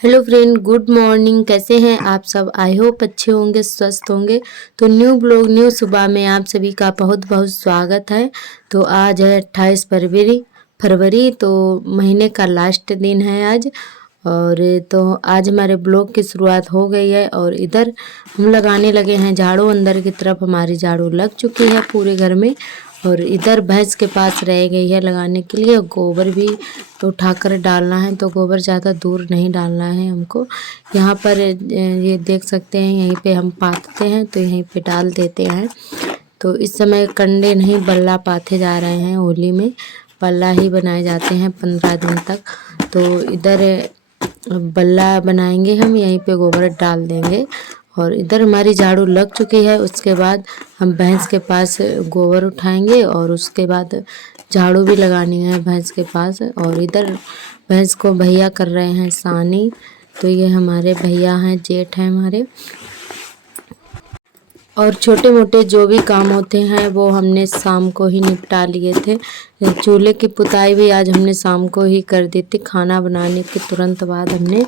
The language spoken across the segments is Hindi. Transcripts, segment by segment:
Hello friend, good morning. कैसे हैं आप सब? आई होप अच्छे होंगे, स्वस्थ होंगे। तो न्यू ब्लॉग, न्यू सुबह में आप सभी का बहुत बहुत स्वागत है। तो आज है 28 फरवरी, तो महीने का लास्ट दिन है आज। और तो आज हमारे ब्लॉग की शुरुआत हो गई है और इधर हम लगाने लगे हैं झाड़ू। अंदर की तरफ हमारी झाड़ू लग चुकी है पूरे घर में, और इधर भैंस के पास रह गई है लगाने के लिए। गोबर भी तो उठाकर डालना है, तो गोबर ज़्यादा दूर नहीं डालना है हमको। यहाँ पर ये देख सकते हैं, यहीं पे हम पाथते हैं तो यहीं पे डाल देते हैं। तो इस समय कंडे नहीं बल्ला पाथे जा रहे हैं। होली में बल्ला ही बनाए जाते हैं 15 दिन तक। तो इधर बल्ला बनाएंगे हम, यहीं पे गोबर डाल देंगे। और इधर हमारी झाड़ू लग चुकी है। उसके बाद हम भैंस के पास गोबर उठाएंगे और उसके बाद झाड़ू भी लगानी है भैंस के पास। और इधर भैंस को भैया कर रहे हैं सानी। तो ये हमारे भैया हैं, जेठ हैं हमारे। और छोटे मोटे जो भी काम होते हैं वो हमने शाम को ही निपटा लिए थे। चूल्हे की पुताई भी आज हमने शाम को ही कर दी थी। खाना बनाने के तुरंत बाद हमने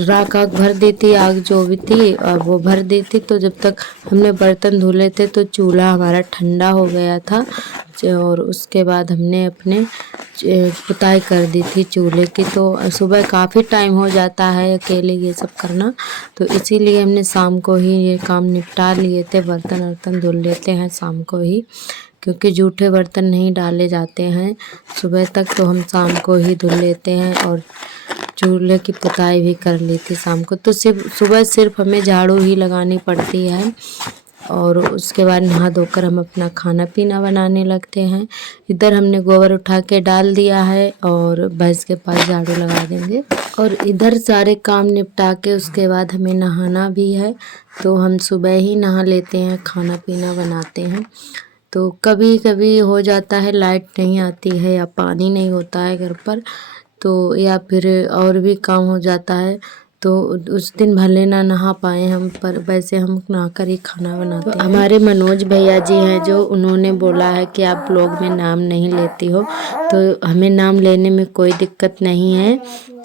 राख आग भर दी थी, आग जो भी थी और वो भर दी थी। तो जब तक हमने बर्तन धुले थे तो चूल्हा हमारा ठंडा हो गया था। और उसके बाद हमने अपने पुताई कर दी थी चूल्हे की। तो सुबह काफ़ी टाइम हो जाता है अकेले ये सब करना, तो इसीलिए हमने शाम को ही ये काम निपटा लिए थे। बर्तन वर्तन धुल लेते हैं शाम को ही, क्योंकि जूठे बर्तन नहीं डाले जाते हैं सुबह तक। तो हम शाम को ही धुल लेते हैं और चूल्हे की पुताई भी कर ली थी शाम को। तो सिर्फ हमें झाड़ू ही लगानी पड़ती है। और उसके बाद नहा धोकर हम अपना खाना पीना बनाने लगते हैं। इधर हमने गोबर उठा के डाल दिया है और भैंस के पास झाड़ू लगा देंगे। और इधर सारे काम निपटा के उसके बाद हमें नहाना भी है, तो हम सुबह ही नहा लेते हैं, खाना पीना बनाते हैं। तो कभी कभी हो जाता है लाइट नहीं आती है या पानी नहीं होता है घर पर, तो या फिर और भी काम हो जाता है, तो उस दिन भले ना नहा पाए हम, पर वैसे हम नहाकर ही खाना बनाते हैं। हमारे मनोज भैया जी हैं जो, उन्होंने बोला है कि आप ब्लॉग में नाम नहीं लेती हो, तो हमें नाम लेने में कोई दिक्कत नहीं है।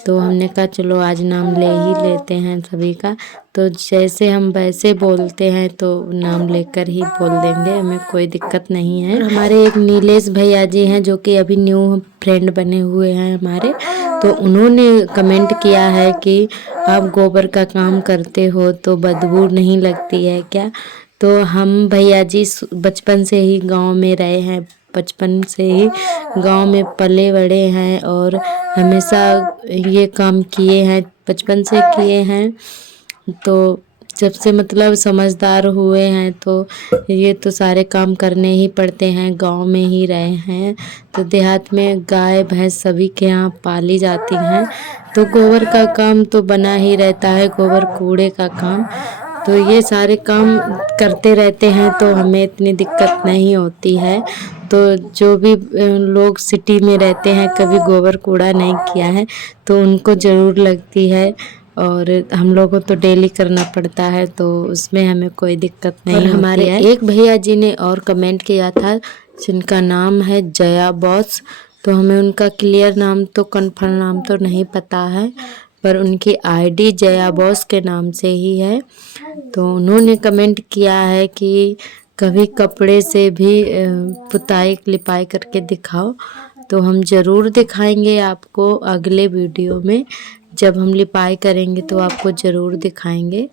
तो हमने कहा चलो आज नाम ले ही लेते हैं सभी का। तो जैसे हम वैसे बोलते हैं तो नाम लेकर ही बोल देंगे, हमें कोई दिक्कत नहीं है। हमारे एक नीलेश भैया जी हैं जो कि अभी न्यू फ्रेंड बने हुए हैं हमारे, तो उन्होंने कमेंट किया है कि आप गोबर का काम करते हो तो बदबू नहीं लगती है क्या? तो हम भैया जी बचपन से ही गांव में रहे हैं, बचपन से ही गांव में पले बड़े हैं और हमेशा ये काम किए हैं, बचपन से किए हैं। तो जब से मतलब समझदार हुए हैं तो ये तो सारे काम करने ही पड़ते हैं। गांव में ही रहे हैं तो देहात में गाय भैंस सभी के यहाँ पाली जाती हैं, तो गोबर का काम तो बना ही रहता है, गोबर कूड़े का काम। तो ये सारे काम करते रहते हैं तो हमें इतनी दिक्कत नहीं होती है। तो जो भी लोग सिटी में रहते हैं, कभी गोबर कूड़ा नहीं किया है, तो उनको ज़रूर लगती है। और हम लोगों को तो डेली करना पड़ता है, तो उसमें हमें कोई दिक्कत नहीं होती है। हमारे एक भैया जी ने और कमेंट किया था जिनका नाम है जया बॉस। तो हमें उनका क्लियर नाम तो कन्फर्म नाम तो नहीं पता है, पर उनकी आईडी जया बॉस के नाम से ही है। तो उन्होंने कमेंट किया है कि कभी कपड़े से भी पुताई लिपाई करके दिखाओ। तो हम ज़रूर दिखाएंगे आपको अगले वीडियो में, जब हम लिपाई करेंगे तो आपको ज़रूर दिखाएंगे।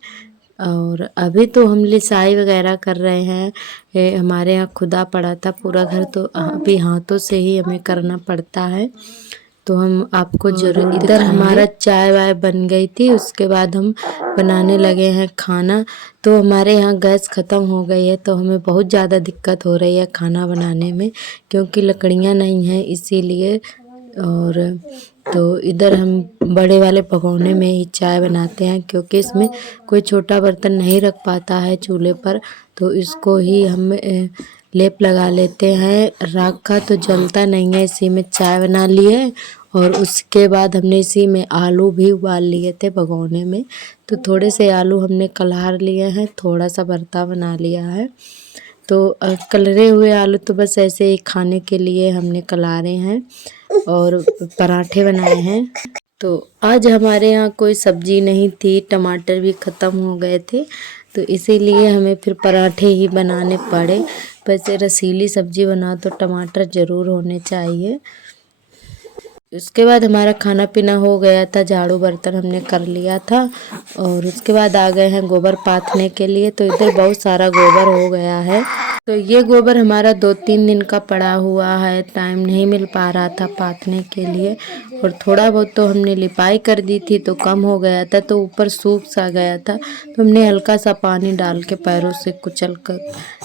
और अभी तो हम लिसाई वगैरह कर रहे हैं। हमारे यहाँ खुदा पड़ा था पूरा घर, तो अभी हाथों से ही हमें करना पड़ता है। तो हम आपको जरूर, इधर हमारा चाय वाय बन गई थी, उसके बाद हम बनाने लगे हैं खाना। तो हमारे यहाँ गैस ख़त्म हो गई है, तो हमें बहुत ज़्यादा दिक्कत हो रही है खाना बनाने में, क्योंकि लकड़ियाँ नहीं हैं इसीलिए। और तो इधर हम बड़े वाले भगोने में ही चाय बनाते हैं, क्योंकि इसमें कोई छोटा बर्तन नहीं रख पाता है चूल्हे पर, तो इसको ही हम लेप लगा लेते हैं। राख का तो जलता नहीं है, इसी में चाय बना लिए। और उसके बाद हमने इसी में आलू भी उबाल लिए थे भगोने में, तो थोड़े से आलू हमने कलहार लिए हैं, थोड़ा सा भरता बना लिया है। तो कलरे हुए आलू तो बस ऐसे ही खाने के लिए हमने कलारे हैं और पराठे बनाए हैं। तो आज हमारे यहाँ कोई सब्जी नहीं थी, टमाटर भी ख़त्म हो गए थे, तो इसीलिए हमें फिर पराठे ही बनाने पड़े। वैसे रसीली सब्जी बनाओ तो टमाटर ज़रूर होने चाहिए। उसके बाद हमारा खाना पीना हो गया था, झाड़ू बर्तन हमने कर लिया था और उसके बाद आ गए हैं गोबर पाथने के लिए। तो इधर बहुत सारा गोबर हो गया है। तो ये गोबर हमारा 2-3 दिन का पड़ा हुआ है, टाइम नहीं मिल पा रहा था पाथने के लिए। और थोड़ा बहुत तो हमने लिपाई कर दी थी तो कम हो गया था, तो ऊपर सूख सा गया था, तो हमने हल्का सा पानी डाल के पैरों से कुचल कर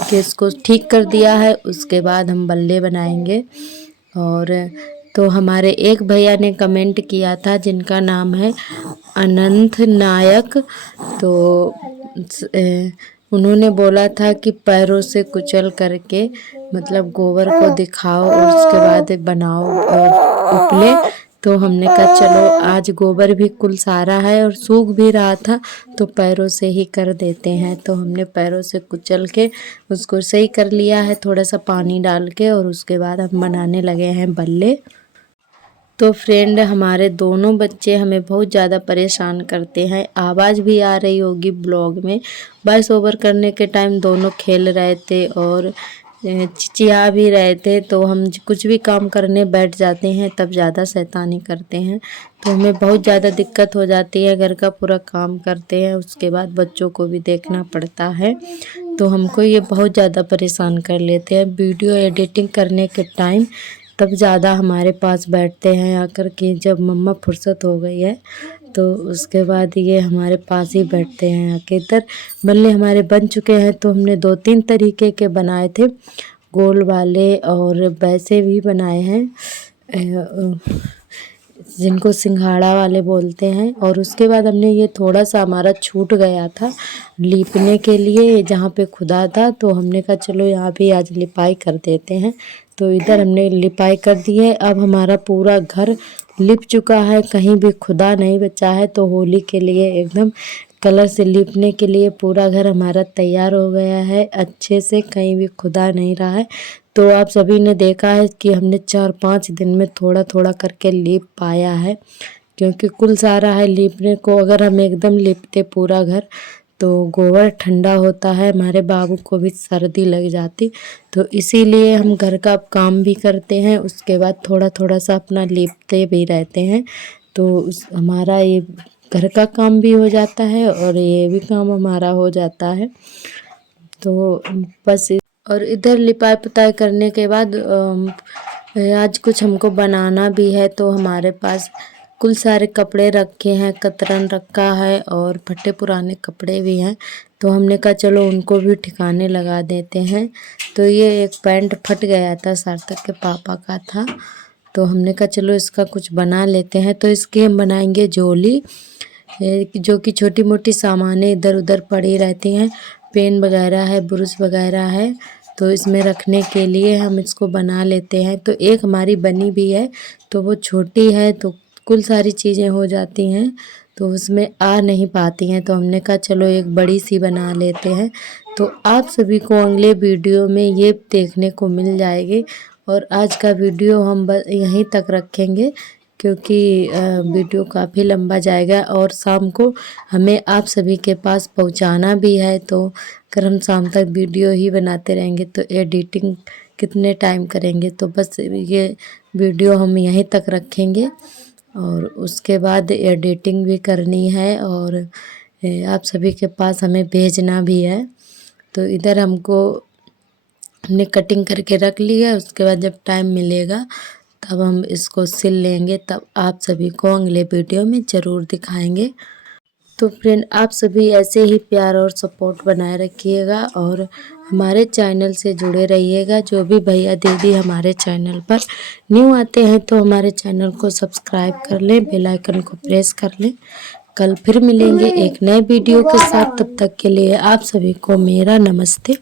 के इसको ठीक कर दिया है। उसके बाद हम बल्ले बनाएंगे। और तो हमारे एक भैया ने कमेंट किया था जिनका नाम है अनंत नायक, तो उन्होंने बोला था कि पैरों से कुचल करके मतलब गोबर को दिखाओ और उसके बाद बनाओ उपले। तो हमने कहा चलो आज गोबर भी कुल सारा है और सूख भी रहा था तो पैरों से ही कर देते हैं। तो हमने पैरों से कुचल के उसको सही कर लिया है थोड़ा सा पानी डाल के, और उसके बाद हम बनाने लगे हैं बल्ले। तो फ्रेंड हमारे दोनों बच्चे हमें बहुत ज़्यादा परेशान करते हैं, आवाज़ भी आ रही होगी ब्लॉग में। वॉइस ओवर करने के टाइम दोनों खेल रहे थे और चिचिया भी रहे थे, तो हम कुछ भी काम करने बैठ जाते हैं तब ज़्यादा शैतानी करते हैं, तो हमें बहुत ज़्यादा दिक्कत हो जाती है। घर का पूरा काम करते हैं, उसके बाद बच्चों को भी देखना पड़ता है, तो हमको ये बहुत ज़्यादा परेशान कर लेते हैं। वीडियो एडिटिंग करने के टाइम तब ज़्यादा हमारे पास बैठते हैं आकर के, जब मम्मा फुर्सत हो गई है तो उसके बाद ये हमारे पास ही बैठते हैं आके। इधर बल्ले हमारे बन चुके हैं, तो हमने 2-3 तरीके के बनाए थे, गोल वाले और वैसे भी बनाए हैं जिनको सिंघाड़ा वाले बोलते हैं। और उसके बाद हमने ये थोड़ा सा हमारा छूट गया था लीपने के लिए, जहाँ पे खुदा था, तो हमने कहा चलो यहाँ भी आज लिपाई कर देते हैं। तो इधर हमने लिपाई कर दी है। अब हमारा पूरा घर लिप चुका है, कहीं भी खुदा नहीं बचा है। तो होली के लिए एकदम कलर से लिपने के लिए पूरा घर हमारा तैयार हो गया है अच्छे से, कहीं भी खुदा नहीं रहा है। तो आप सभी ने देखा है कि हमने 4-5 दिन में थोड़ा थोड़ा करके लीप पाया है, क्योंकि कुल सारा है लीपने को। अगर हम एकदम लिपते पूरा घर तो गोबर ठंडा होता है, हमारे बाबू को भी सर्दी लग जाती, तो इसीलिए हम घर का काम भी करते हैं, उसके बाद थोड़ा थोड़ा सा अपना लीपते भी रहते हैं। तो हमारा ये घर का काम भी हो जाता है और ये भी काम हमारा हो जाता है। तो बस और इधर लिपाई पुताई करने के बाद आज कुछ हमको बनाना भी है, तो हमारे पास कुल सारे कपड़े रखे हैं, कतरन रखा है और फटे पुराने कपड़े भी हैं, तो हमने कहा चलो उनको भी ठिकाने लगा देते हैं। तो ये एक पैंट फट गया था, सार्थक के पापा का था, तो हमने कहा चलो इसका कुछ बना लेते हैं। तो इसकी हम बनाएंगे झोली, जो कि छोटी मोटी सामानें इधर उधर पड़ी रहती हैं, पेन वगैरह है, ब्रश वगैरह है, तो इसमें रखने के लिए हम इसको बना लेते हैं। तो एक हमारी बनी भी है, तो वो छोटी है तो कुल सारी चीज़ें हो जाती हैं, तो उसमें आ नहीं पाती हैं, तो हमने कहा चलो एक बड़ी सी बना लेते हैं। तो आप सभी को अगले वीडियो में ये देखने को मिल जाएगी। और आज का वीडियो हम यहीं तक रखेंगे, क्योंकि वीडियो काफ़ी लंबा जाएगा और शाम को हमें आप सभी के पास पहुंचाना भी है। तो अगर हम शाम तक वीडियो ही बनाते रहेंगे तो एडिटिंग कितने टाइम करेंगे, तो बस ये वीडियो हम यहीं तक रखेंगे और उसके बाद एडिटिंग भी करनी है और आप सभी के पास हमें भेजना भी है। तो इधर हमने कटिंग करके रख ली है, उसके बाद जब टाइम मिलेगा तब हम इसको सिल लेंगे, तब आप सभी को अगले वीडियो में ज़रूर दिखाएंगे। तो फ्रेंड आप सभी ऐसे ही प्यार और सपोर्ट बनाए रखिएगा और हमारे चैनल से जुड़े रहिएगा। जो भी भैया दीदी हमारे चैनल पर न्यू आते हैं तो हमारे चैनल को सब्सक्राइब कर लें, बेल आइकन को प्रेस कर लें। कल फिर मिलेंगे एक नए वीडियो के साथ, तब तक के लिए आप सभी को मेरा नमस्ते।